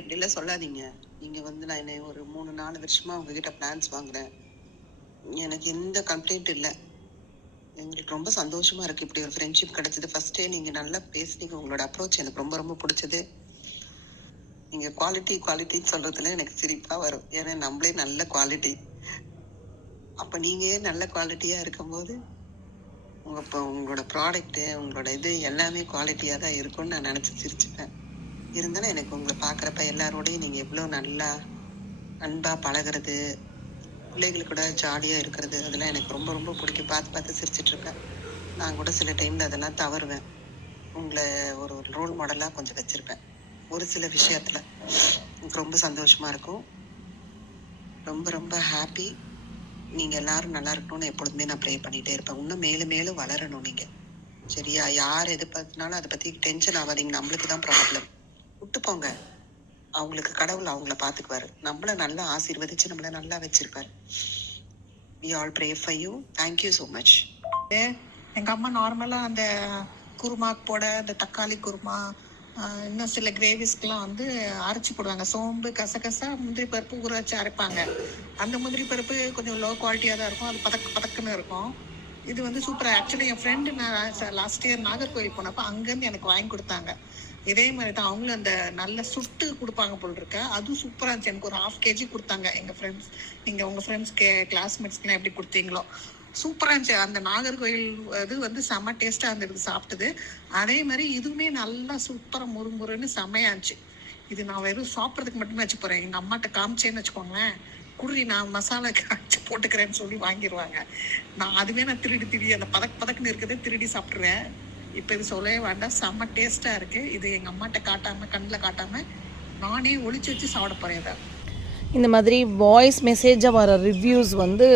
அப்படிலாம் சொல்லாதீங்க. நீங்க வந்து நான் என்ன ஒரு 3-4 வருஷமா உங்ககிட்ட பிளான்ஸ் வாங்குறேன். எனக்கு எந்த கம்ப்ளைண்ட் இல்ல. எங்களுக்கு ரொம்ப சந்தோஷமா இருக்கு. இப்படி ஒரு ஃப்ரெண்ட்ஷிப் கிடைச்சது. ஃபர்ஸ்டே நீங்க நல்லா பேசுனீங்க. உங்களோட அப்ரோச் எனக்கு ரொம்ப ரொம்ப பிடிச்சது. நீங்க குவாலிட்டின்னு சொல்றதுல எனக்கு சிரிப்பா வரும். ஏன்னா நம்மளே நல்ல குவாலிட்டி. அப்ப நீங்க நல்ல குவாலிட்டியா இருக்கும்போது உங்களோட ப்ராடக்ட் உங்களோட இது எல்லாமே குவாலிட்டியா தான் இருக்கும்னு நான் நினைச்சு சிரிச்சுப்பேன். இருந்தாலும் எனக்கு உங்களை பாக்குறப்ப எல்லாரோடையும் நீங்க எவ்வளவு நல்லா அன்பா பழகுறது, பிள்ளைகளுக்கு கூட ஜாலியா இருக்கிறது, அதெல்லாம் எனக்கு ரொம்ப ரொம்ப பிடிக்கும். பார்த்து சிரிச்சிட்டு இருப்பேன். நான் கூட சில டைம்ல அதெல்லாம் தவறுவேன். உங்களை ஒரு ரோல் மாடலா கொஞ்சம் வச்சிருப்பேன் ஒரு சில விஷயத்துல. எனக்கு ரொம்ப சந்தோஷமா இருக்கும். ரொம்ப ரொம்ப ஹாப்பி. நீங்க எல்லாரும் நல்லா இருக்கணும்னு எப்பொழுதுமே நான் ப்ரே பண்ணிட்டே இருப்பேன். இன்னும் மேலும் மேலும் வளரணும் நீங்க. சரியா? யார் எது பார்த்தினாலும் அதை பத்தி டென்ஷன் ஆகாதீங்க. நம்மளுக்கு தான் ப்ராப்ளம். விட்டு போங்க. அவங்களுக்கு கடவுள் அவங்கள பாத்துக்குவாரு. நம்மள நல்லா ஆசீர்வதிச்சு நம்மள நல்லா வச்சிருப்பாரு. We all pray for you. Thank you so much. எங்க அம்மா நார்மலா அந்த குருமா போட அந்த தக்காளி குருமா இன்னும் சில கிரேவிஸ்க்கெல்லாம் வந்து அரைச்சி போடுவாங்க. சோம்பு, கசகசா, முந்திரி பருப்பு ஊற வச்சு அரைப்பாங்க. அந்த முந்திரி பருப்பு கொஞ்சம் லோ குவாலிட்டியாக தான் இருக்கும். அது பதக்குன்னு இருக்கும். இது வந்து சூப்பராக. ஆக்சுவலி என் ஃப்ரெண்டு நான் லாஸ்ட் இயர் நாகர்கோவில் போனப்போ அங்கேருந்து எனக்கு வாங்கி கொடுத்தாங்க. இதே மாதிரி தான் அவங்களும் அந்த நல்ல சுட்டு கொடுப்பாங்க போல் இருக்க. அதுவும் சூப்பராக இருந்துச்சு. எனக்கு ஒரு 1/2 kg கொடுத்தாங்க எங்கள் ஃப்ரெண்ட்ஸ். நீங்கள் உங்கள் ஃப்ரெண்ட்ஸ்க்கு கிளாஸ்மேட்ஸ்க்குலாம் எப்படி கொடுத்தீங்களோ சூப்பராக இருந்துச்சு. அந்த நாகர்கோவில் இது வந்து செம்ம டேஸ்ட்டாக இருந்தது சாப்பிட்டது. அதே மாதிரி இதுவுமே நல்லா சூப்பராக முறுமுறுன்னு செம்மையா இருந்துச்சு. இது நான் வெறும் சாப்பிட்றதுக்கு மட்டுமே வச்சு போகிறேன். எங்கள் அம்மாட்ட காமிச்சேன்னு வச்சுக்கோங்களேன், குடி நான் மசாலா காய்ச்சி போட்டுக்கிறேன்னு சொல்லி வாங்கிடுவாங்க. அதுவே நான் திருடி அந்த பதக்குன்னு இருக்கிறதே திருடி சாப்பிட்ருவேன். இப்போ இது சொல்லவே வேண்டாம், செம்ம டேஸ்ட்டாக இருக்குது. இது எங்கள் அம்மாட்ட காட்டாமல் கண்ணில் காட்டாமல் நானே ஒளிச்சு வச்சு சாப்பிட போகிறேன். இதை இந்த மாதிரி வாய்ஸ் மெசேஜாக வர ரிவ்யூஸ் வந்து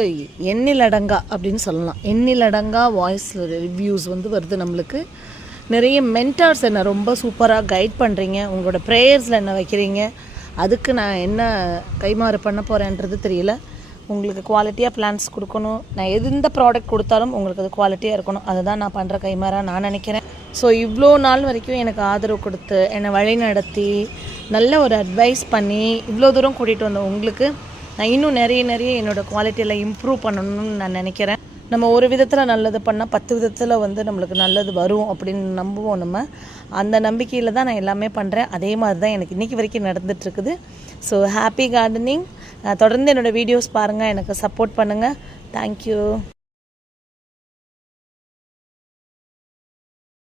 எண்ணிலடங்கா அப்படின்னு சொல்லலாம். எண்ணிலடங்கா வாய்ஸ் ரிவ்யூஸ் வந்து வருது நம்மளுக்கு. நிறைய மென்டார்ஸ் என்னை ரொம்ப சூப்பராக கைட் பண்ணுறீங்க. உங்களோட ப்ரேயர்ஸில் என்ன வைக்கிறீங்க, அதுக்கு நான் என்ன கைமாறு பண்ண போகிறேன்றது தெரியல. உங்களுக்கு குவாலிட்டியாக பிளான்ஸ் கொடுக்கணும். நான் எந்த ப்ராடக்ட் கொடுத்தாலும் உங்களுக்கு அது குவாலிட்டியாக இருக்கணும். அதுதான் நான் பண்ணுற கைமாறாக நான் நினைக்கிறேன். ஸோ இவ்வளோ நாள் வரைக்கும் எனக்கு ஆதரவு கொடுத்து என்னை வழி நடத்தி நல்ல ஒரு அட்வைஸ் பண்ணி இவ்வளோ தூரம் கூட்டிகிட்டு வந்த உங்களுக்கு நான் இன்னும் நிறைய என்னோடய குவாலிட்டியில் இம்ப்ரூவ் பண்ணணும்னு நான் நினைக்கிறேன். நம்ம ஒரு விதத்தில் நல்லது பண்ணால் 10 விதத்தில் வந்து நம்மளுக்கு நல்லது வரும் அப்படின்னு நம்புவோம். நம்ம அந்த நம்பிக்கையில் தான் நான் எல்லாமே பண்ணுறேன். அதே மாதிரி தான் எனக்கு இன்றைக்கி வரைக்கும் நடந்துகிட்ருக்குது. So happy gardening. தொடர்ந்து என்னோடய வீடியோஸ் பாருங்கள், எனக்கு சப்போர்ட் பண்ணுங்கள். தேங்க்யூ.